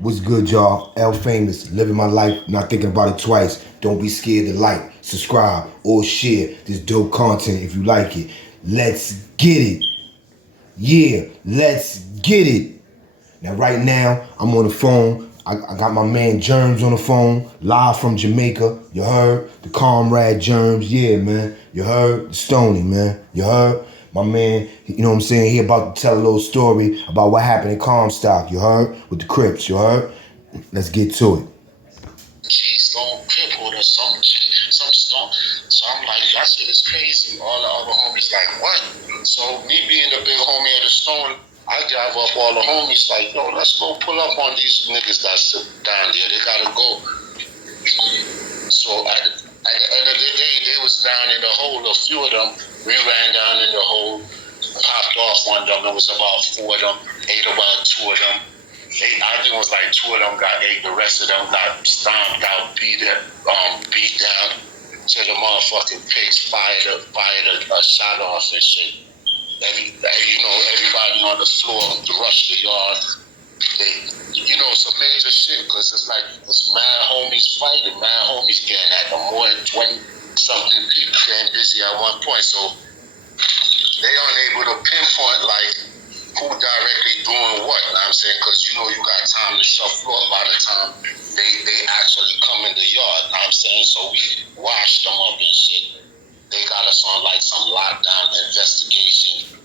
What's good, y'all? L Famous, living my life, not thinking about it twice. Don't be scared to like, subscribe, or share this dope content if you like it. Let's get it. Yeah, let's get it. Now, right now, I'm on the phone. I got my man JERMZ on the phone, live from Jamaica. You heard? The Comrade JERMZ. Yeah, man. You heard? The Stony, man. You heard? My man, you know what I'm saying? He about to tell a little story about what happened in Comstock. You heard? With the Crips. You heard? Let's get to it. She's on crippled or some stuff. So I'm like, that shit is crazy. All the other homies like, what? So me being the big homie of the Stone, I drive up all the homies like, yo, let's go pull up on these niggas that's down there. They gotta go. So at the end of the day, they was down in the hole. A few of them, we ran down in the hole, popped off on them. It was about 4 of them, ate about 2 of them. I think it was like 2 of them got ate. The rest of them got stomped out, beat down till the motherfucking pigs fired a shot off and shit. Everybody on the floor rushed the yard. It's a major shit because it's like it's mad homies fighting, mad homies getting at them. More than 20 something people getting busy at one point, so they aren't able to pinpoint like who directly doing what. You know what I'm saying? Because you got time to shuffle up by the time they actually come in the yard. You know what I'm saying? So we washed them up and shit. They got us on like some lockdown investigation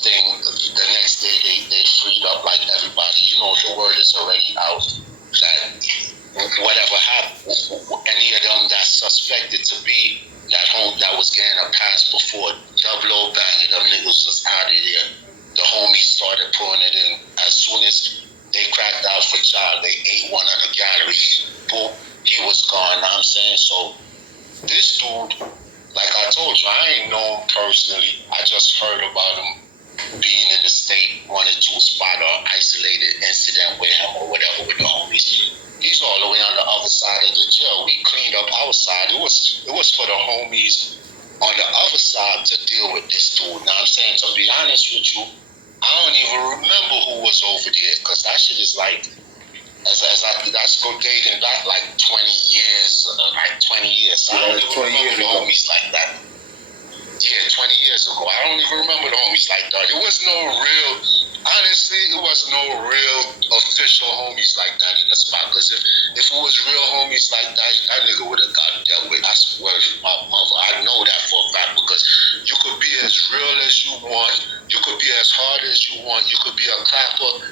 thing. The next day they freed up like everybody. The word is already out that whatever happened, any of them that's suspected to be that was getting a pass before double O bang, them niggas was out of there. The homies started pulling it in. As soon as they cracked out for child, they ate one of the galleries. Boom, he was gone. Know what I'm saying? So this dude, like I told you, I ain't know him personally. I just heard about him being in the state, wanted to spot or isolated incident with him or whatever with the homies. He's all the way on the other side of the jail. We cleaned up our side. It was for the homies on the other side to deal with this dude. Now I'm saying, to be honest with you, I don't even remember who was over there because that shit is like, that's go dating back like 20 years. So I don't even remember the homies like that. Yeah, 20 years ago. I don't even remember the homies like that. It was no real official homies like that in the spot. Because if it was real homies like that, that nigga would have got dealt with. I swear to my mother. I know that for a fact because you could be as real as you want. You could be as hard as you want. You could be a clapper.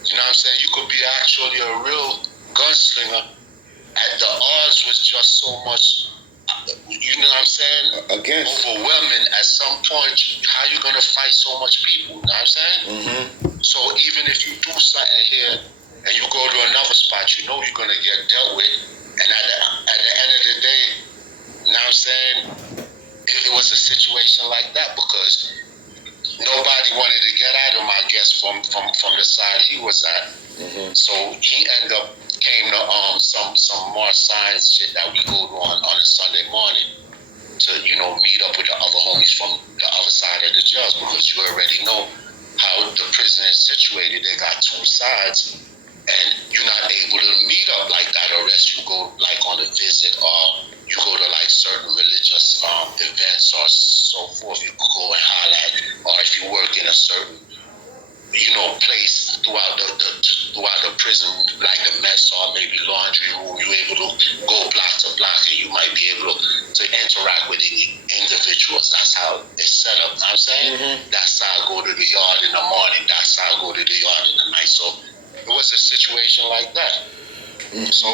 You know what I'm saying? You could be actually a real gunslinger. And the odds was just so much, you know what I'm saying? Overwhelming at some point. How you going to fight so much people? You know what I'm saying? Mm-hmm. So even if you do something here and you go to another spot, you know you're going to get dealt with. And at the end of the day, you know what I'm saying? It was a situation like that because nobody wanted to get at him, I guess, from the side he was at. Mm-hmm. So he ended up came to some more science shit that we go to on a Sunday morning to meet up with the other homies from the other side of the jails because you already know how the prison is situated. They got 2 sides and you're not able to meet up like that unless you go like on a visit or you go to like certain religious events or so forth. You could go and holler at, or if you work in a certain place throughout the prison, like the mess or maybe laundry room, you're able to go block to block and you might be able to interact with individuals. That's how it's set up. You know what I'm saying? Mm-hmm. That's how I go to the yard in the morning. That's how I go to the yard in the night. So it was a situation like that. Mm-hmm. So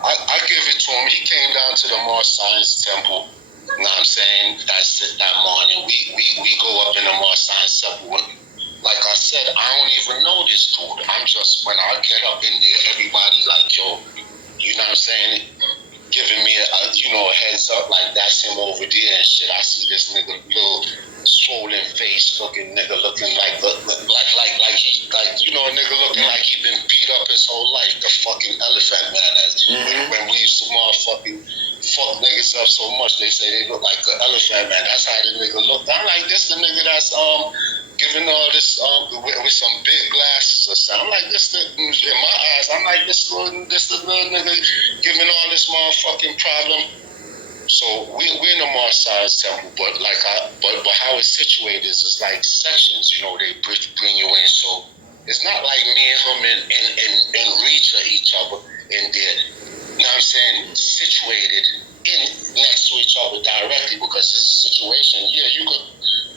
I give it to him. He came down to the Mars Science Temple. You know what I'm saying? That's it. That morning we go up in the Mars Science Temple. Like I said, I don't even know this dude. I'm just, when I get up in there, everybody like, yo, you know what I'm saying? Giving me a heads up, like that's him over there and shit. I see this nigga, little swollen face looking nigga looking like he, like, a nigga looking like he been beat up his whole life. The fucking elephant man. When we used to motherfucking fuck niggas up so much, they say they look like an elephant man. That's how the nigga looked. I'm like, this the nigga that's giving all this with some big glasses or something. I'm like, this the, in my eyes, I'm like, this the little nigga giving all this motherfucking problem. So we're in the Mars Science Temple, but but how it's situated is like sections. You know, they bring you in. So it's not like me and him in reach of each other in there. You know what I'm saying? Situated in next to each other directly, because this situation. Yeah, you could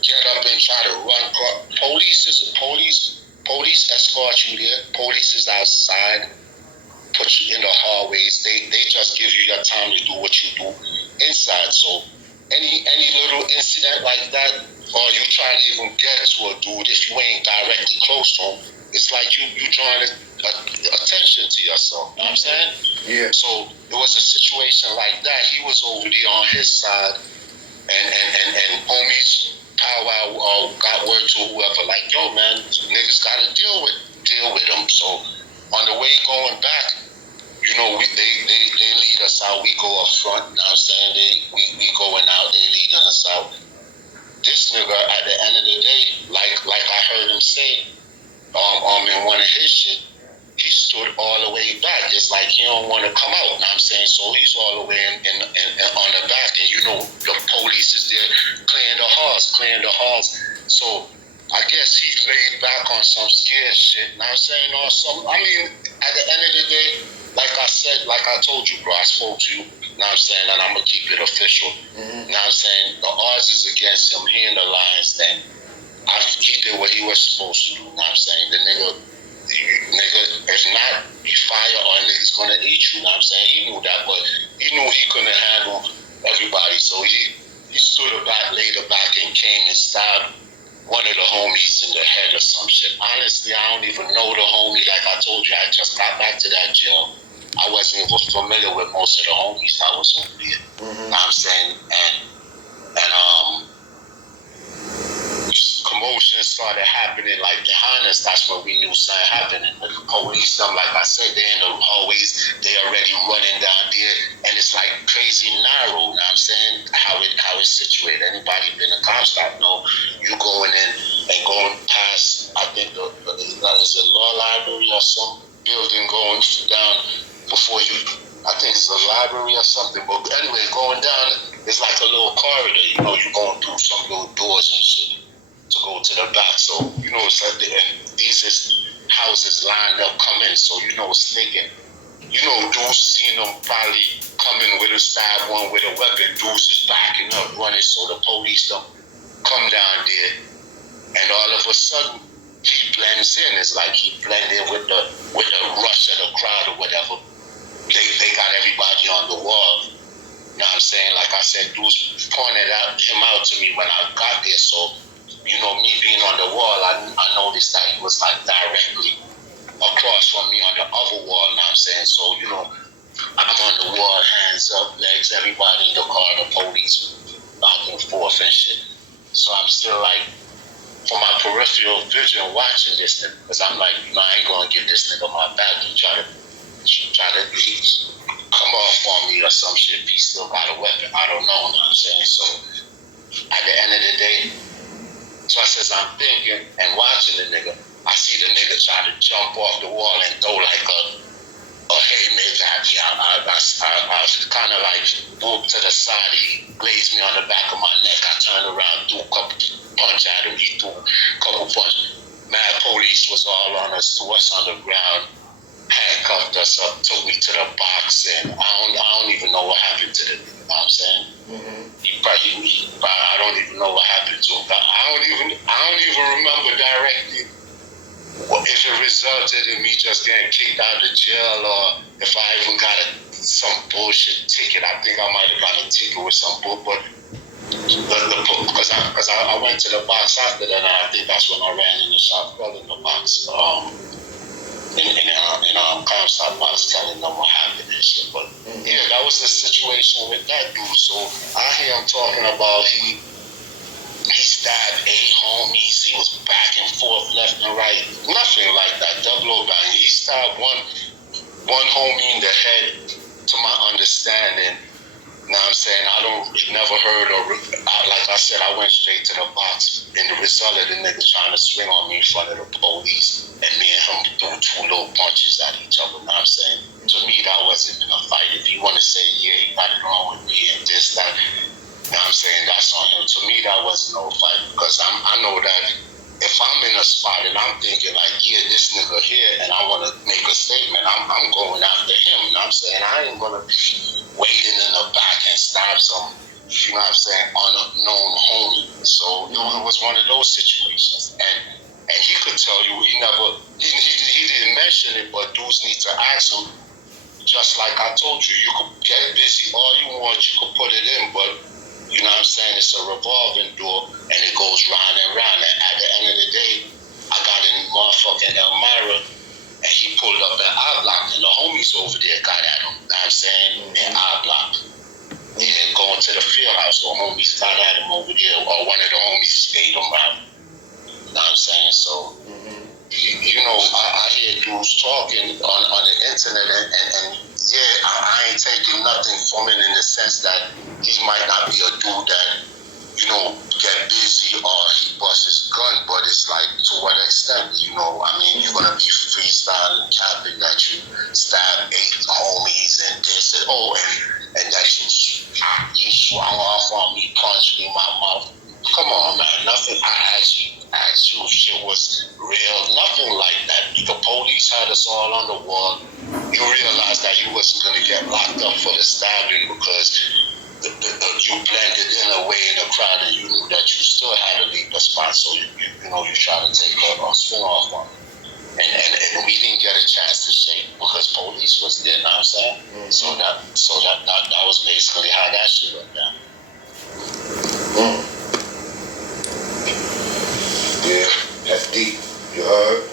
get up and try to run. Police escort you there. Police is outside, put you in the hallways. They just give you your time to do what you do inside. So any little incident like that, or you try to even get to a dude, if you ain't directly close to him, it's like you drawing attention to yourself. You know what I'm saying? Yeah. So it was a situation like that. He was over there on his side, and homies powwow got word to whoever, like, yo man, niggas gotta deal with them. So on the way going back, you know, they lead us out. We go up front. You know what I'm saying? We going out. They leading us out. This nigga, at the end of the day, like I heard him say, in one of his shit, he stood all the way back. It's like he don't want to come out. You know what I'm saying? So he's all the way in on the back, and you know the police is there clearing the halls. So I guess he laid back on some scared shit. You know what I'm saying? Or some. I mean, at the end of the day, like I said, like I told you, bro, I spoke to you. You know what I'm saying? And I'm gonna keep it official. You know what I'm saying? The odds is against him. He in the lines. Then he did what he was supposed to do. You know what I'm saying? The nigga, if not, he fire or niggas gonna eat you. You know what I'm saying? He knew that, but he knew he couldn't handle everybody. So he stood back, laid back, and came and stabbed one of the homies in the head or some shit. Honestly, I don't even know the homie. Like I told you, I just got back to that jail. I wasn't even familiar with most of the homies that was over there. You know what I'm saying? And commotion started happening like behind us. That's when we knew something happening. The police, like I said, they're in the hallways. They already running down there, and it's like crazy narrow. You know what I'm saying? How it's situated. Anybody been in Comstock know you going in and going past, I think is a law library or some building going down before you. I think it's a library or something. But anyway, going down, it's like a little corridor. You know, you're going through some little doors and shit to go to the back. So, you know, it's like these is houses lined up coming. So, you know, it's thinking, you know, dudes seen them probably coming with a stab one with a weapon. Dudes is backing up, running. So the police don't come down there. And all of a sudden, he blends in. It's like he blended with the rush of the crowd or whatever. They got everybody on the wall. You know what I'm saying? Like I said, dudes pointed him out to me when I got there. So, you know, me being on the wall, I noticed that he was like directly across from me on the other wall. You know what I'm saying? So, you know, I'm on the wall, hands up, legs, everybody in the car, the police back and forth and shit. So I'm still like, for my peripheral vision watching this thing, because I'm like, you know, I ain't gonna give this nigga my back. He try to come off on me or some shit. He still got a weapon. I don't know. You know what I'm saying? So at the end of the day, just as I'm thinking and watching the nigga, I see the nigga try to jump off the wall and throw like a haymaker at me. I kind of like moved to the side. He glazed me on the back of my neck. I turned around, threw a couple punch at him. He threw a couple punch. Mad police was all on us, threw us on the ground, handcuffed us up, took me to the box, and I don't even know what happened to the nigga. You know what I'm saying? I don't even know what happened to him. I don't even remember directly if it resulted in me just getting kicked out of jail or if I even got some bullshit ticket. I think I might have got a ticket with some bull, but because I went to the box after that, and I think that's when I ran in the shop, fell in the box. In Comstock box, telling them what happened and shit. But yeah, that was the situation with that dude. So I hear him talking about he stabbed 8 homies. He was back and forth, left and right. Nothing like that. Double O bang. He stabbed one homie in the head, to my understanding. Know what I'm saying? Never heard like I said, I went straight to the box. And the result of the nigga trying to swing on me in front of the police, and me and him threw two little punches at each other. Know what I'm saying? To me, that wasn't in a fight. If you want to say, yeah, he got it wrong with me and this, that, know what I'm saying? That's on him. To me, that wasn't no fight, because I know that if I'm in a spot and I'm thinking like, yeah, this nigga here, and I want to make a statement, I'm going after him. Know what I'm saying? I ain't gonna be waiting in the back and stab some, you know what I'm saying, unknown homie. So it was one of those situations, and he could tell you he didn't mention it, but dudes need to ask him. Just like I told you, you could get busy all you want, you could put it in, but you know what I'm saying, it's a revolving door and it goes round and round. And at the end of the day, I got in motherfucking Elmira and he pulled up at I block and the homies over there got at him. You know what I'm saying? In I block. Yeah, going to the field house, the homies got at him over there, or one of the homies stayed around. You know what I'm saying? So, you know, I hear dudes talking on the internet, and yeah, I ain't taking nothing from it in the sense that he might not be a dude that, you know, get busy or he busts his gun, but it's like, to what extent, you know, I mean, you're gonna be freestyling, capping that you stab 8 homies and this and and that you swung off on me, punched me in my mouth. Come on, man, nothing. I asked you if shit was real, nothing like that. The police had us all on the wall. You realized that you wasn't gonna get locked up for the stabbing because you blended in away in the crowd, and you knew that you still had to leave the spot, so you try to take a swing off on it. And we didn't get a chance to shake because police was there, know what I'm saying? Mm-hmm. So that was basically how that shit went down. Yeah, that's deep. You heard?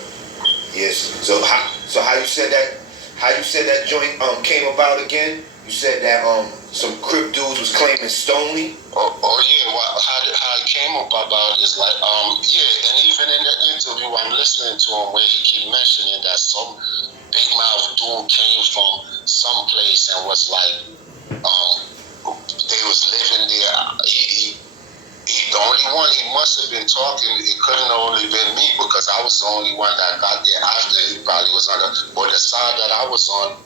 Yes. So how you said that joint came about again? You said that some Crip dudes was claiming Stoney. Oh yeah. Well, how it came up about is like yeah, and even in the interview I'm listening to him where he keep mentioning that some big mouth dude came from some place and was like they was living there. He the only one he must have been talking, it couldn't have only been me because I was the only one that got there after. He probably was on the side that I was on.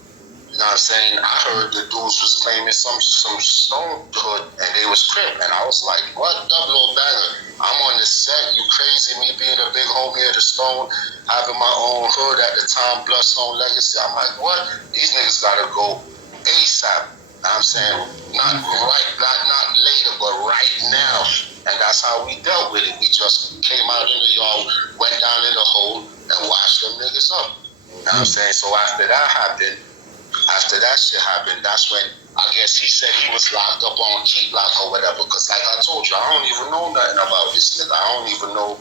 You know what I'm saying? I heard the dudes was claiming some Stone hood and they was Crip, and I was like, what? Double O banger. I'm on the set, you crazy, me being a big homie of the Stone, having my own hood at the time, Bloodstone Legacy. I'm like, what? These niggas gotta go ASAP. I'm saying, not later, but right now. And that's how we dealt with it. We just came out in the yard, went down in the hole, and washed them niggas up. You know what I'm saying? So after that shit happened, that's when I guess he said he was locked up on key block or whatever. Because like I told you, I don't even know nothing about this nigga. I don't even know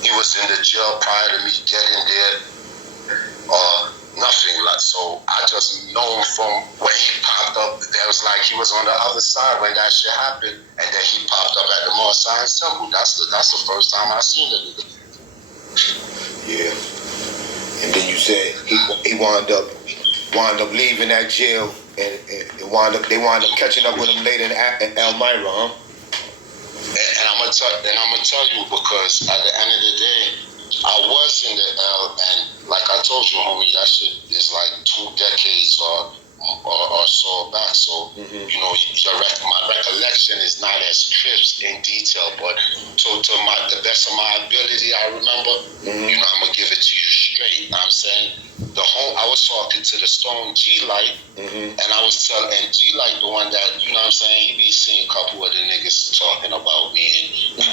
he was in the jail prior to me getting there or nothing. Like, so I just know him from when he popped up. There was like he was on the other side when that shit happened, and then he popped up at the Mount Science Temple. That's the first time I seen the nigga. Yeah. And then you said he wound up leaving that jail, and they wound up catching up with him later in Elmira, huh? And I'm gonna tell you because at the end of the day, I was in the L, and like I told you, homie, that shit is like 2 decades or so back. So you know, my recollection is not as crisp in detail, but to the best of my ability, I remember. You know, I'm gonna give it to you straight. You know what I'm saying? I was talking to the Stone G-Light, and I was telling G-Light, the one that, you know what I'm saying, he be seeing a couple of the niggas talking about me, and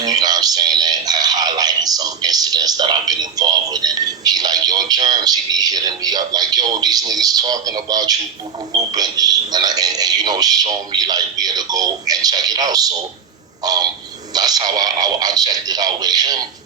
you know what I'm saying, and highlighting some incidents that I've been involved with, and he like, yo, JERMZ, he be hitting me up like, yo, these niggas talking about you, boop, boop, boop, and you know, showing me like where to go and check it out. So that's how I checked it out with him.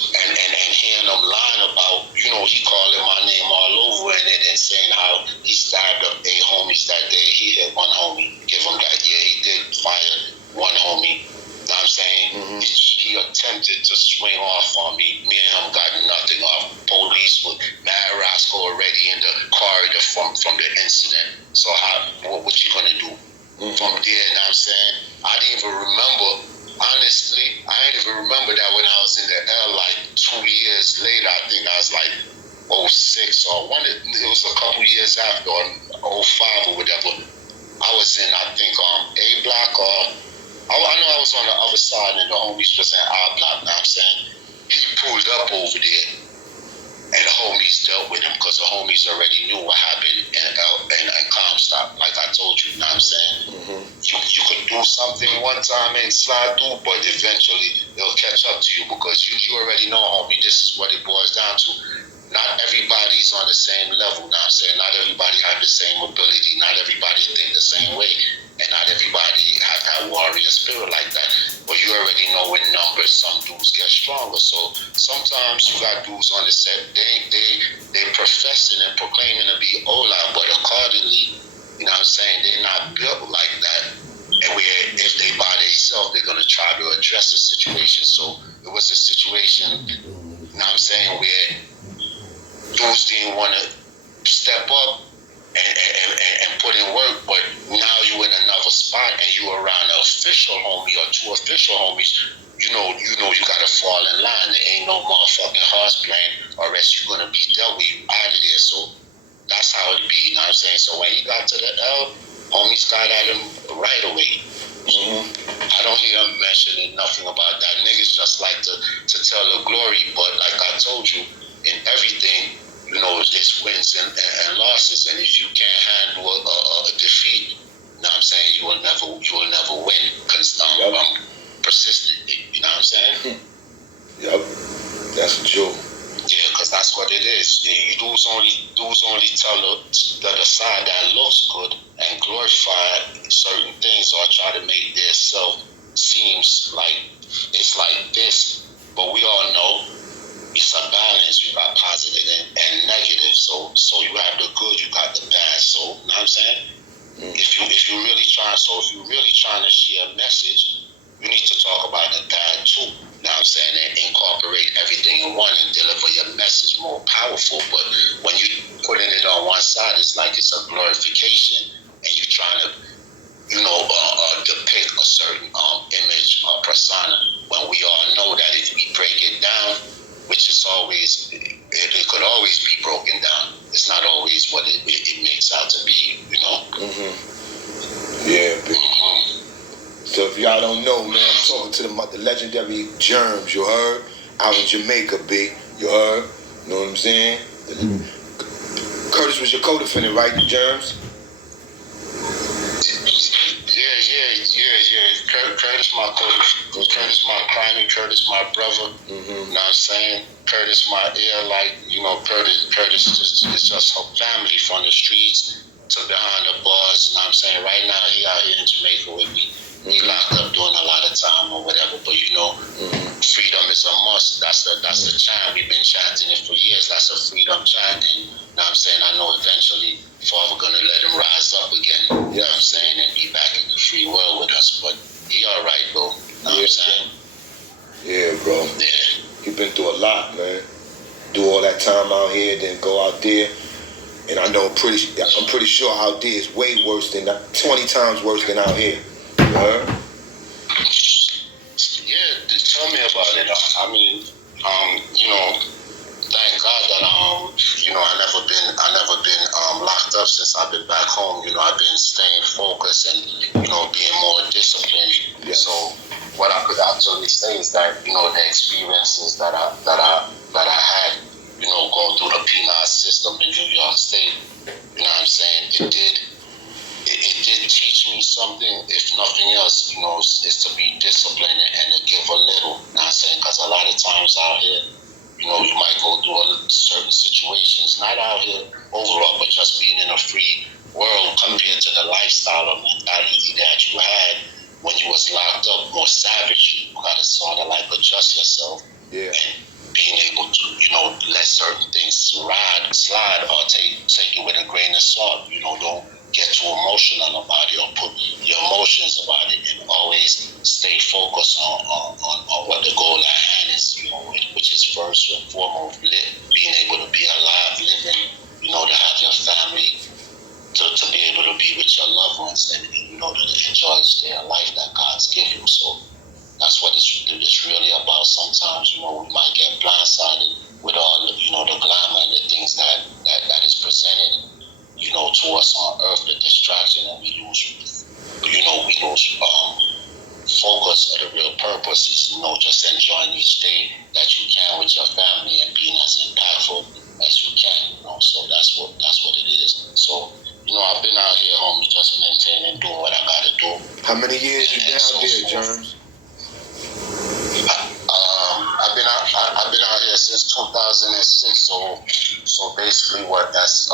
And hearing them lying about, you know, he calling my name all over and then saying how he stabbed up 8 homies that day. He hit one homie, give him that. Yeah, he did fire one homie. You know what I'm saying? He attempted to swing off on me. Me and him got nothing off. Police with mad rascal already already in the corridor from the incident. So what you gonna do? From there, you know what I'm saying? I didn't even remember, honestly, I didn't even remember that when I was in the L, like 2 years later. I think I was like '06 or it was a couple years after, or '05 or whatever. I was in, I think, A block, or I know I was on the other side and the homies was in I block, you know what I'm saying? He pulled up over there and the homies dealt with him because the homies already knew what happened in Comstock, like I told you, you know what I'm saying? You could do something one time and slide through, but eventually they'll catch up to you because you already know, homie, this is what it boils down to. Not everybody's on the same level, you know what I'm saying? Not everybody have the same ability, not everybody think the same way, and not everybody have that warrior spirit like that. But you already know in numbers, some dudes get stronger. So sometimes you got dudes on the set, they professing and proclaiming to be Ola, but accordingly, you know what I'm saying, they're not built like that. And where if they by themselves, they're gonna try to address the situation. So it was a situation, you know what I'm saying, where dudes didn't want to step up and put in work, but now you in another spot and you around an official homie or two official homies, you know you gotta fall in line. There ain't no motherfucking horse playing, or else you're gonna be dealt with, you out of there. So that's how it be, you know what I'm saying? So when he got to the L, homies got at him right away. I don't hear him mentioning nothing about that. Niggas just like to tell the glory, but like I told you, in everything, you know, there's wins and losses, and if you can't handle a defeat, you know what I'm saying, you will never win persistently, you know what I'm saying? Yep, that's true. Yeah, because that's what it is. You dudes only tell the side that looks good and glorify certain things, or try to make their self seems like it's like this, but we all know it's a balance. You got positive and negative. So you have the good, you got the bad. So, you know what I'm saying? If you really trying to share a message, you need to talk about the bad too. You know what I'm saying? And incorporate everything in one and deliver your message more powerful. But when you putting it on one side, it's like it's a glorification, and you trying to, depict a certain image or persona. When we all know that if we break it down, which is always, it could always be broken down. It's not always what it makes out to be, you know? Yeah, So if y'all don't know, man, I'm talking to the legendary JERMZ, you heard? Out in Jamaica, B, you heard? You know what I'm saying? Curtis was your co-defendant, right, JERMZ? Yeah. Curtis my coach. Curtis my primary. Curtis my brother. You know what I'm saying? Curtis my ear, like, Curtis is just her family from the streets to behind the bars. You know what I'm saying? Right now, he out here in Jamaica with me. He locked up doing a lot of time or whatever, but freedom is a must. That's the chant. We've been chanting it for years. That's a freedom chant. And, you know what I'm saying? I know eventually Father gonna let him rise up again. You know what I'm saying? And be back in the free world with us. But he all right, bro. You know what I'm saying? Yeah, bro. Yeah. He been through a lot, man. Do all that time out here, then go out there. And I'm pretty sure out there is way worse than 20 times worse than out here. You heard? Yeah, tell me about it. I mean, thank God that I never been locked up since I've been back home. I've been staying focused and being more disciplined. Yes. So what I could actually say is that the experiences that I had, going through the penal system in New York State, you know what I'm saying, it did teach me something, if nothing else, is to be disciplined and to give a little, you know what I'm saying, because a lot of times out here, you might go through certain situations, not out here overall, but just being in a free world compared to the lifestyle or mentality that you had when you was locked up, more savage. You got to sort of like adjust yourself. Yeah. And being able to, let certain things slide or take it with a grain of salt. Don't get too emotional about it or put your emotions about it, and always stay focused on what the goal at hand is, which is first and foremost being able to be alive, living, day of life that God's given you. So that's what it's really about. Sometimes, we might get blindsided with all the, the glamour and the things that is presented, to us on earth, the distraction, and we lose, focus of the real purpose is, just enjoying each day that you can with your family and being as impactful as you can, So that's what it is. So, I've been out here, homie, just maintaining, doing what I gotta do. How many years you been out there, JERMZ? I've been out here since 2006. So basically, that's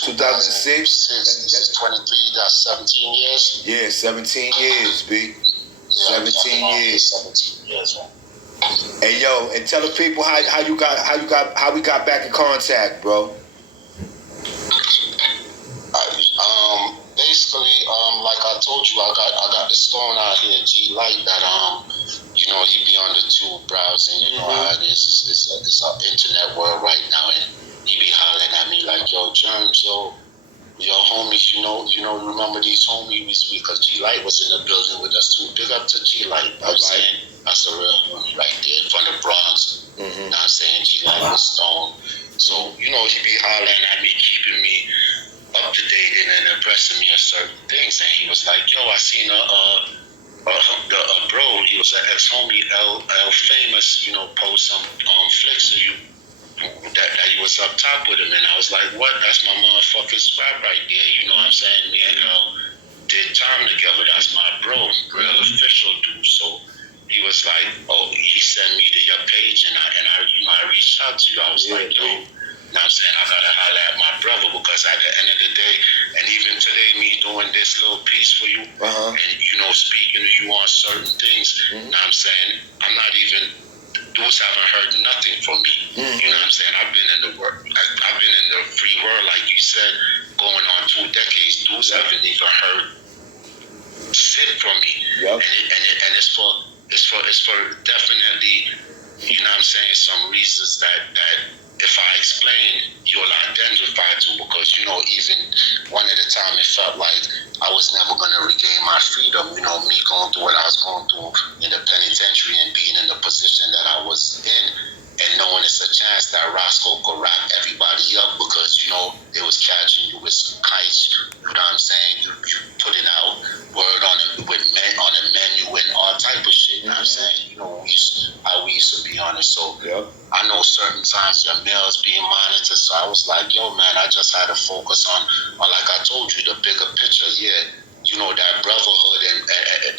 2006. This is 23. That's 17 years. Yeah, 17 years, B. Yeah, 17 years. 17 years, man. Hey, yo, and tell the people how we got back in contact, bro. Basically, like I told you, I got the stone out here, G Light, that he be on the tube browsing. You know how it is. It's an internet world right now, and he be hollering at me like, yo, JERMZ, yo, homies, remember these homies, because G Light was in the building with us too. Big up to G Light. That's a real homie right there from the Bronx. Mm-hmm. Now I'm saying G Light was stone. So, he be hollering at me, keeping me up to date and impressing me on certain things. And he was like, yo, I seen a bro, he was an ex-homie, L Famous, post some flicks of you that you was up top with him. And I was like, what? That's my motherfucking spot right there. You know what I'm saying? Me and L did time together. That's my bro, real official dude. So he was like, oh, he sent me to your page, and I reached out to you. I was like, yo, I'm saying, I gotta holler at my brother, because at the end of the day, and even today, me doing this little piece for you, and speaking to you on certain things, I'm saying, I'm not even, dudes haven't heard nothing from me. You know what I'm saying? I've been in the work, I've been in the free world, like you said, going on 2 decades. Dudes haven't even heard shit from me. Yep. And it's for definitely, you know what I'm saying, some reasons that if I explain, you'll identify to, because, even one at a time, it felt like I was never going to regain my freedom. Me going through what I was going through in the penitentiary and being in the position that I was in, and knowing it's a chance that Roscoe could wrap everybody up, because, it was catching you with kites, you know what I'm saying? You put it out, word on it, with men on the menu and all type of shit, you know what I'm saying? How we used to be on it. So I know certain times your mail's being monitored, so I was like, yo, man, I just had to focus on like I told you, the bigger picture. That brotherhood and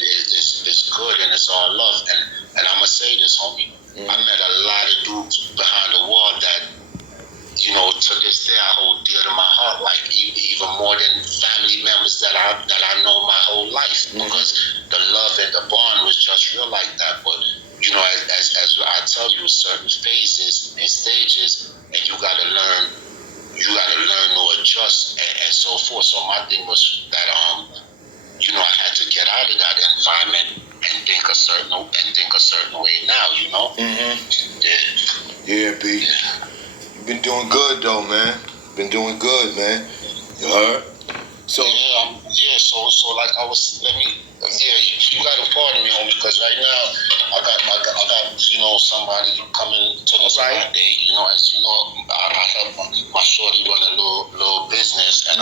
is good, and it's all love. And I'm going to say this, homie, I met a lot of dudes behind the wall that, to this day I hold dear to my heart, like even more than family members that I know my whole life, because the love and the bond was just real like that. But as I tell you, certain phases and stages, and you gotta learn to adjust and so forth. So my thing was that I had to get out of that environment and think a certain way now. Yeah, B. You've been doing good though, man. Been doing good, man. You heard? So so like I was, you gotta pardon me, homie, because right now I got somebody coming to the spot day. As you know, I help my shorty run a little business, and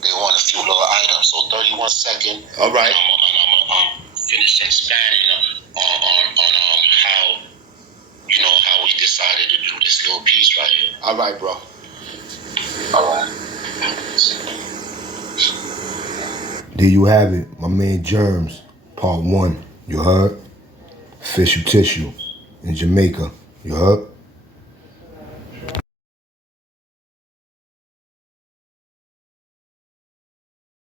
they want a few little items. So 31 second. All right. And I'm finish expanding on how we decided to do this little piece right here. All right, bro. All right. There you have it, my man JERMZ, part 1. You heard? Official tissue in Jamaica. You heard?